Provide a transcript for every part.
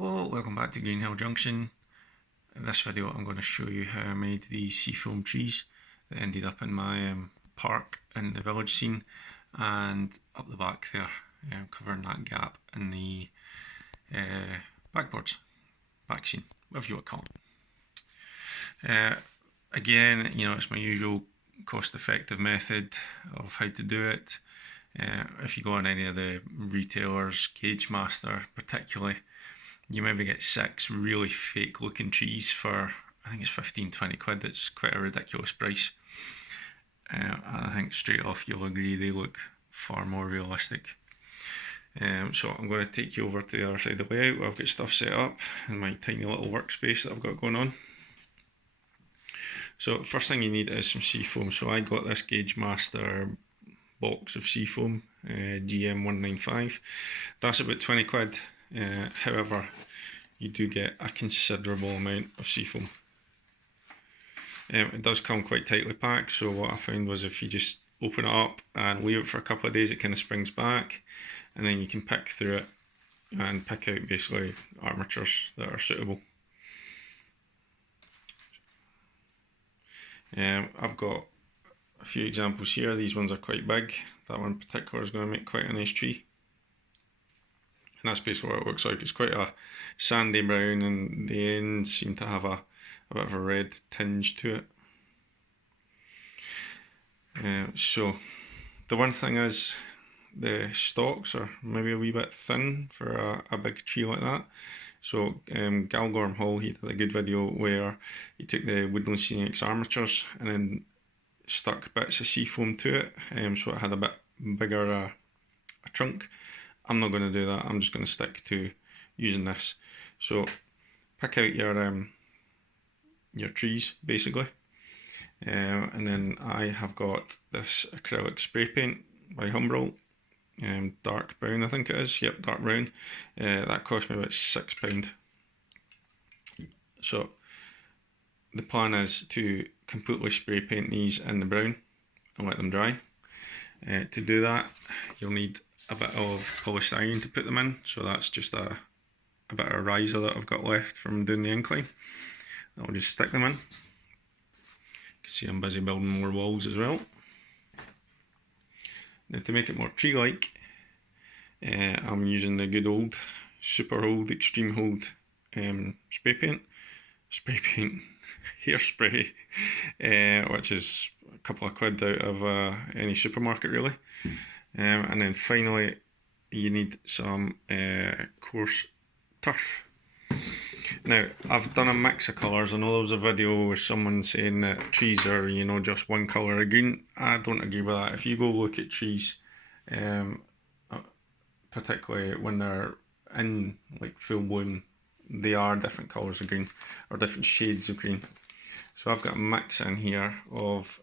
Hello, welcome back to Greenhill Junction. In this video I'm going to show you how I made these seafoam trees that ended up in my park in the village scene and up the back there, covering that gap in the backboards, back scene, whatever you want to call it. Again, it's my usual cost-effective method of how to do it. If you go on any of the retailers, Cage Master particularly, you maybe get 6 really fake looking trees for, I think it's 15-20 quid. It's quite a ridiculous price. I think straight off you'll agree they look far more realistic. So I'm going to take you over to the other side of the layout where I've got stuff set up in my tiny little workspace that I've got going on. So first thing you need is some Seafoam. So I got this Gauge Master box of Seafoam, GM195. That's about 20 quid. However, you do get a considerable amount of Seafoam. It does come quite tightly packed, so what I found was if you just open it up and leave it for a couple of days, it kind of springs back, and then you can pick through it and pick out basically armatures that are suitable. I've got a few examples here. These ones are quite big. That one in particular is going to make quite a nice tree. And that's basically what it looks like. It's quite a sandy brown and the ends seem to have a bit of a red tinge to it. So the one thing is the stalks are maybe a wee bit thin for a big tree like that. So Galgorm Hall, he did a good video where he took the Woodland Scenics armatures and then stuck bits of Seafoam to it, so it had a bit bigger a trunk. I'm not going to do that. I'm just going to stick to using this. So pick out your trees basically, and then I have got this acrylic spray paint by Humbrol, dark brown I think it is. Yep, dark brown. That cost me about £6. So the plan is to completely spray paint these in the brown and let them dry. To do that, you'll need a bit of polished iron to put them in, so that's just a bit of a riser that I've got left from doing the incline. I'll just stick them in. You can see I'm busy building more walls as well. Now to make it more tree-like, I'm using the good old, super old, extreme hold hairspray, which is a couple of quid out of any supermarket really. And then finally you need some coarse turf. Now I've done a mix of colours. I know there was a video with someone saying that trees are just one colour of green. I don't agree with that. If you go look at trees, particularly when they're in like full bloom, they are different colours of green or different shades of green. So I've got a mix in here of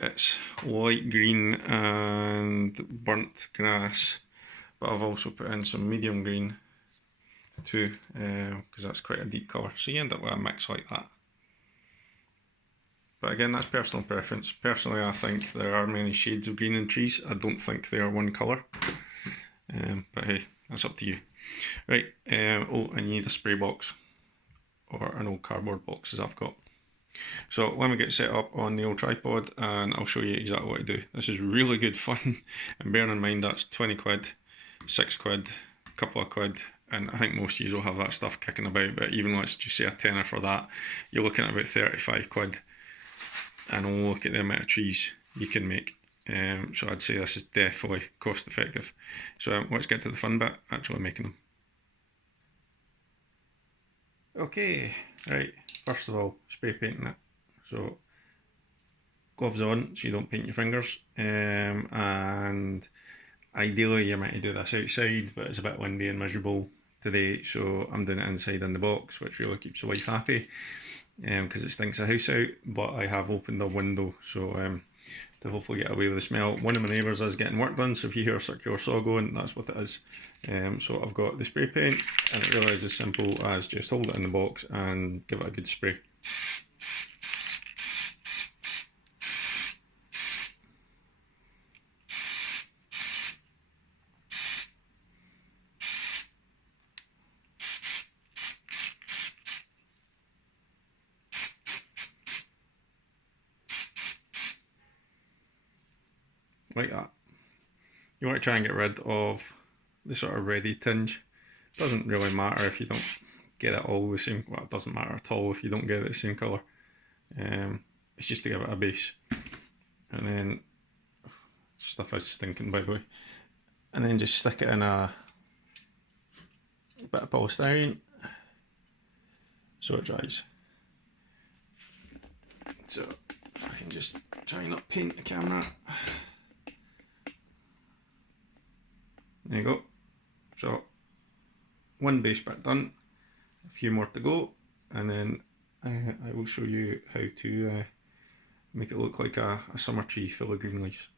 it's light green and burnt grass, but I've also put in some medium green too, because that's quite a deep colour. So you end up with a mix like that. But again, that's personal preference. Personally, I think there are many shades of green in trees. I don't think they are one colour. But hey, that's up to you. Right, oh, and you need a spray box or an old cardboard box as I've got. So let me get set up on the old tripod and I'll show you exactly what to do. This is really good fun, and bearing in mind that's 20 quid, 6 quid, a couple of quid, and I think most of you will have that stuff kicking about, but even let's just say a tenner for that, you're looking at about 35 quid, and look at the amount of trees you can make. So I'd say this is definitely cost effective. So let's get to the fun bit, actually making them. Okay, right, first of all, spray painting it. So gloves on so you don't paint your fingers, and ideally you're meant to do this outside, but it's a bit windy and miserable today, so I'm doing it inside in the box, which really keeps the wife happy, because it stinks the house out. But I have opened a window, so to hopefully get away with the smell. One of my neighbours is getting work done, so if you hear a circular saw going, that's what it is. So I've got the spray paint, and it really is as simple as just hold it in the box and give it a good spray. like that. You want to try and get rid of the sort of reddy tinge. Doesn't really matter if you don't get it all the same. Well, it doesn't matter at all if you don't get it the same colour. It's just to give it a base. And then stuff is stinking, by the way. And then just stick it in a bit of polystyrene so it dries. So if I can just try not paint the camera. There you go. So one base bit done, a few more to go, and then I will show you how to make it look like a summer tree full of green leaves.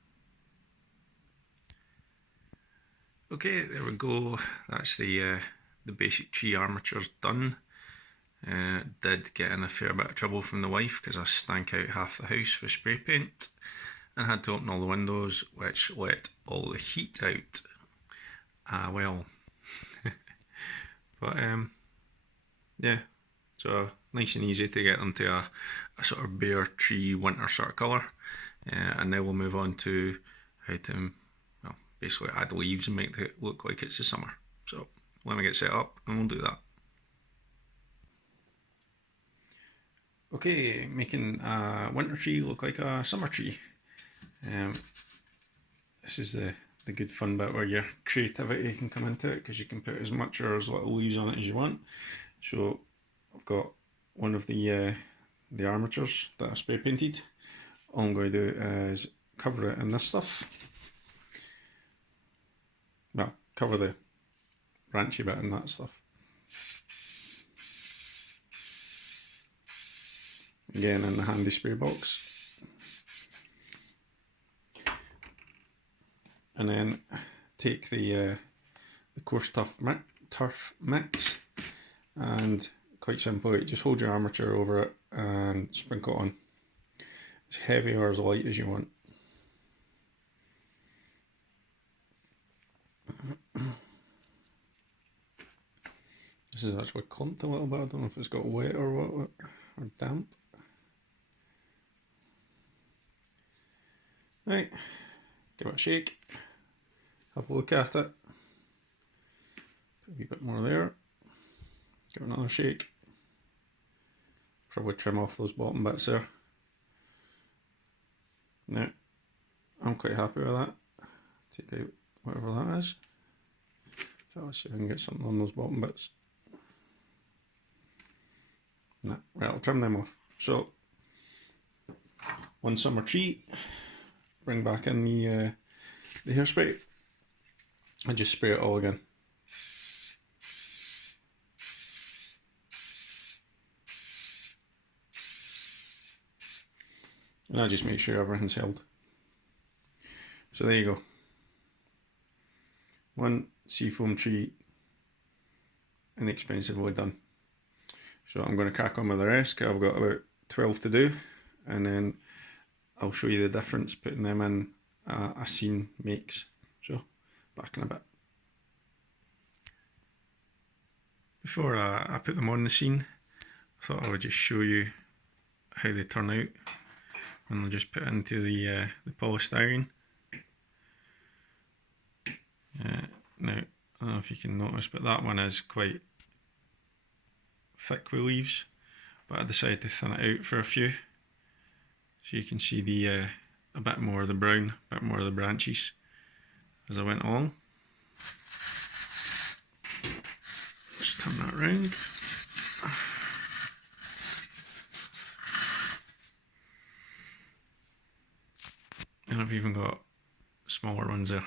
Okay, there we go. That's the basic tree armatures done. Did get in a fair bit of trouble from the wife because I stank out half the house with spray paint and had to open all the windows, which let all the heat out. Well. But yeah, so nice and easy to get them to a sort of bare tree winter sort of colour. And now we'll move on to how to basically add leaves and make it look like it's the summer. So let me get set up and we'll do that. Okay, making a winter tree look like a summer tree. This is the good fun bit where your creativity can come into it, because you can put as much or as little leaves on it as you want. So I've got one of the armatures that I spray painted. All I'm going to do is cover it in this stuff. Well, cover the branchy bit in that stuff. Again in the handy spray box. And then take the coarse turf mix and quite simply just hold your armature over it and sprinkle it on. As heavy or as light as you want. This is actually clumped a little bit. I don't know if it's got wet or what, or damp. Right, give it a shake, have a look at it, put a wee bit more there, give it another shake, probably trim off those bottom bits there. Now, I'm quite happy with that. Take out whatever that is. So let's see if I can get something on those bottom bits. Nah, right, I'll trim them off. So, one summer tree. Bring back in the hairspray and just spray it all again. And I just make sure everything's held. So there you go. One seafoam tree, inexpensively done. So I'm going to crack on with the rest, because I've got about 12 to do, and then I'll show you the difference putting them in a scene makes. So, back in a bit. Before I put them on the scene, I thought I would just show you how they turn out when I'll just put into the polystyrene. Now, I don't know if you can notice, but that one is quite thick with leaves, but I decided to thin it out for a few. So you can see a bit more of the brown, a bit more of the branches as I went along. Just turn that round. And I've even got smaller ones there.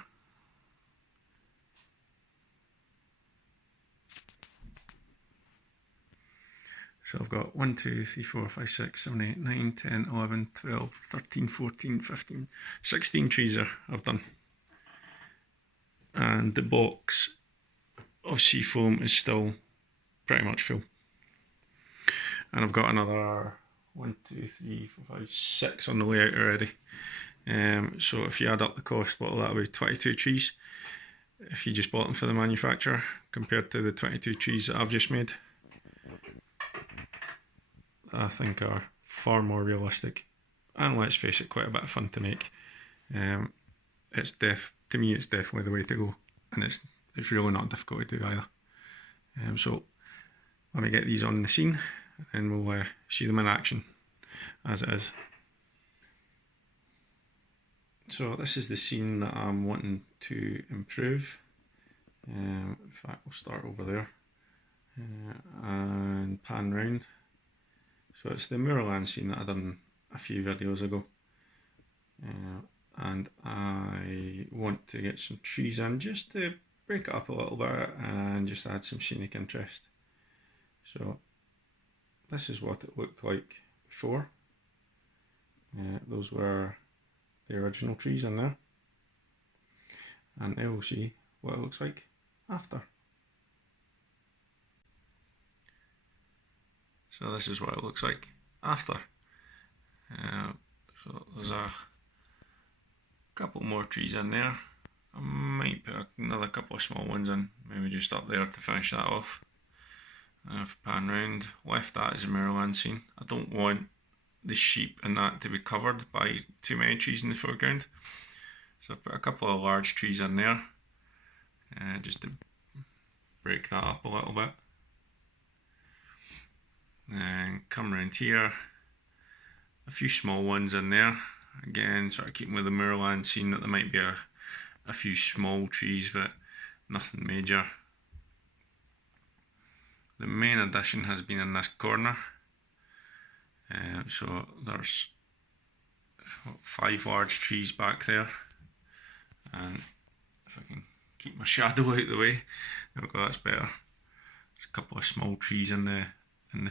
So I've got 1, 2, 3, 4, 5, 6, 7, 8, 9, 10, 11, 12, 13, 14, 15, 16 trees there I've done. And the box of Seafoam is still pretty much full. And I've got another 1, 2, 3, 4, 5, 6 on the way out already. So if you add up the cost, what will that be? 22 trees. If you just bought them for the manufacturer, compared to the 22 trees that I've just made, I think are far more realistic, and let's face it, quite a bit of fun to make. to me it's definitely the way to go, and it's really not difficult to do either. So let me get these on the scene and we'll see them in action as it is. So this is the scene that I'm wanting to improve. In fact, we'll start over there and pan round. So it's the moorland scene that I done a few videos ago, and I want to get some trees in just to break it up a little bit and just add some scenic interest. So this is what it looked like before. Those were the original trees in there, and now we'll see what it looks like after. So this is what it looks like after. So there's a couple more trees in there. I might put another couple of small ones in, maybe just up there to finish that off. I've pan round, left that as a moorland scene. I don't want the sheep and that to be covered by too many trees in the foreground, so I've put a couple of large trees in there just to break that up a little bit. And come around here, a few small ones in there, again sort of keeping with the moorland scene, that there might be a few small trees but nothing major. The main addition has been in this corner. So there's 5 large trees back there, and if I can keep my shadow out of the way, there we go, that's better. There's a couple of small trees in the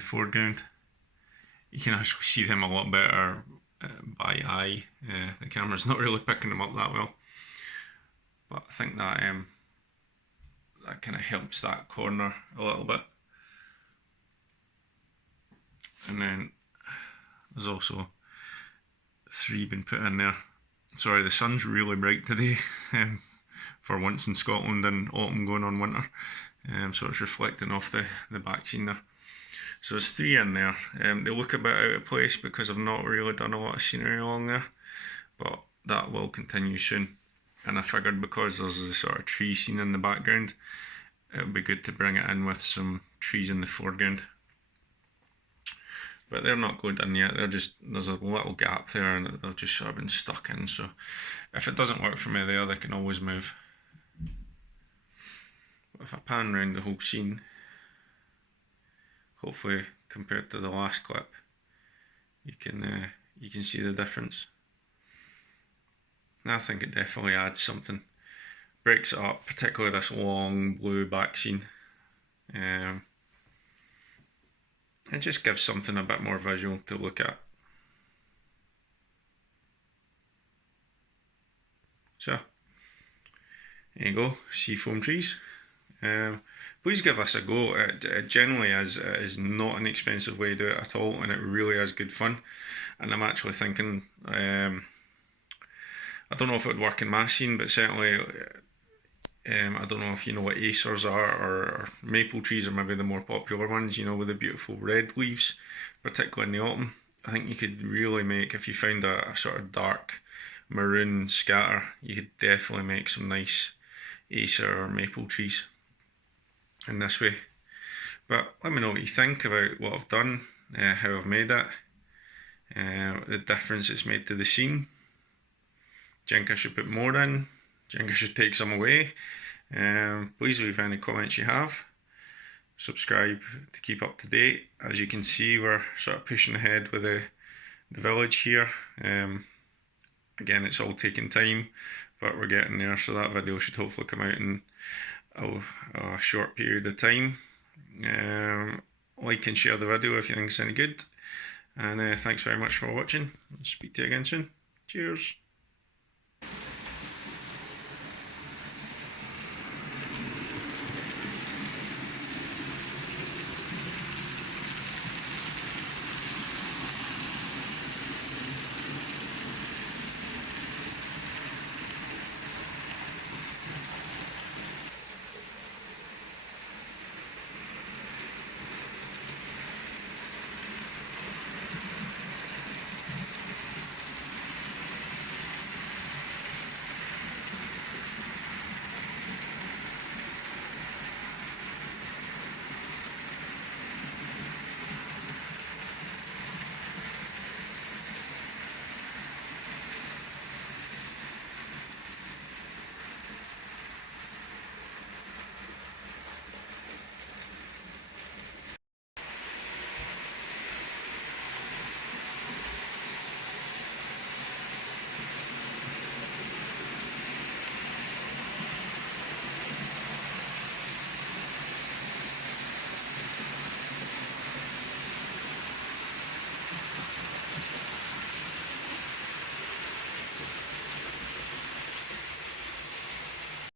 foreground. You can actually see them a lot better by eye. The camera's not really picking them up that well, but I think that that kind of helps that corner a little bit. And then there's also 3 been put in there. Sorry, the sun's really bright today, for once in Scotland and autumn going on winter, so it's reflecting off the back scene there. So there's 3 in there. They look a bit out of place because I've not really done a lot of scenery along there, but that will continue soon. And I figured because there's a sort of tree scene in the background, it would be good to bring it in with some trees in the foreground. But they're not going in yet, there's a little gap there and they've just sort of been stuck in, so if it doesn't work for me there, they can always move. But if I pan around the whole scene, hopefully compared to the last clip, you can see the difference. And I think it definitely adds something, breaks it up, particularly this long blue back scene. It just gives something a bit more visual to look at. So, there you go, Seafoam trees. Please give this a go. It generally is not an expensive way to do it at all, and it really is good fun. And I'm actually thinking, I don't know if it would work in my scene, but certainly I don't know if you know what acers are, or maple trees are maybe the more popular ones, you know, with the beautiful red leaves, particularly in the autumn. I think you could really make, if you found a sort of dark maroon scatter, you could definitely make some nice acer or maple trees in this way. But let me know what you think about what I've done, how I've made it, the difference it's made to the scene. Do you think I should put more in? Do you think I should take some away? Please leave any comments you have. Subscribe to keep up to date. As you can see, we're sort of pushing ahead with the village here. Again, it's all taking time, but we're getting there, so that video should hopefully come out in a short period of time. Like and share the video if you think it's any good, and thanks very much for watching. I'll speak to you again soon. Cheers.